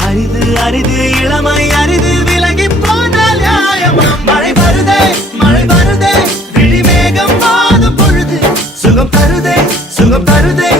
அரிது அரிது இளமை அரிது விலகி போனால் நியாயமா? மழை வருதே விழிமேகம் மாத பொழுது சுகம் தருதே